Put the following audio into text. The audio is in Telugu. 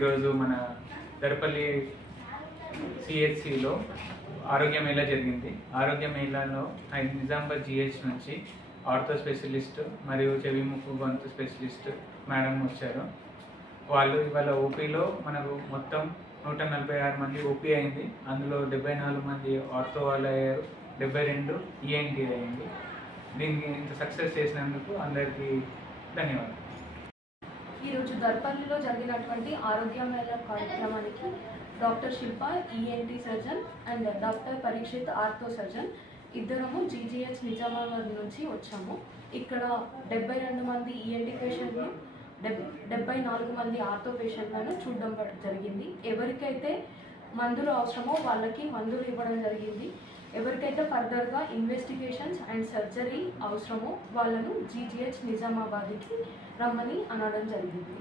ఈరోజు మన దర్పల్లి సిహెచ్సిలో ఆరోగ్య మేళా జరిగింది. ఆరోగ్య మేళాలో నిజామాబాద్ జిహెచ్ నుంచి ఆర్థో స్పెషలిస్ట్ మరియు చెవి ముక్కు గొంతు స్పెషలిస్ట్ మేడం వచ్చారు. వాళ్ళు ఇవాళ ఓపీలో మనకు మొత్తం 146 మంది ఓపీ అయింది. అందులో 74 మంది ఆర్థో వాళ్ళు అయ్యారు, 72 ఈఎన్టీ అయింది. దీనికి ఇంత సక్సెస్ చేసినందుకు అందరికీ ధన్యవాదాలు. ఈరోజు దర్పల్లిలో జరిగినటువంటి ఆరోగ్య మేళా కార్యక్రమానికి doctor Shilpa ENT surgeon and doctor Parikshit ortho surgeon ఇద్దరము జీజీహెచ్ నిజామాబాద్ నుంచి వచ్చాము. ఇక్కడ 72 మంది ఈఎన్టీ పేషెంట్లు, 74 మంది ఆర్థో పేషెంట్లను చూడడం జరిగింది. ఎవరికైతే మందులు అవసరమో వాళ్ళకి మందులు ఇవ్వడం జరిగింది. ఎవరికైతే ఫర్దర్గా ఇన్వెస్టిగేషన్స్ అండ్ సర్జరీ అవసరమో వాళ్ళను జీజీహెచ్ నిజామాబాద్కి రమ్మని అనడం జరిగింది.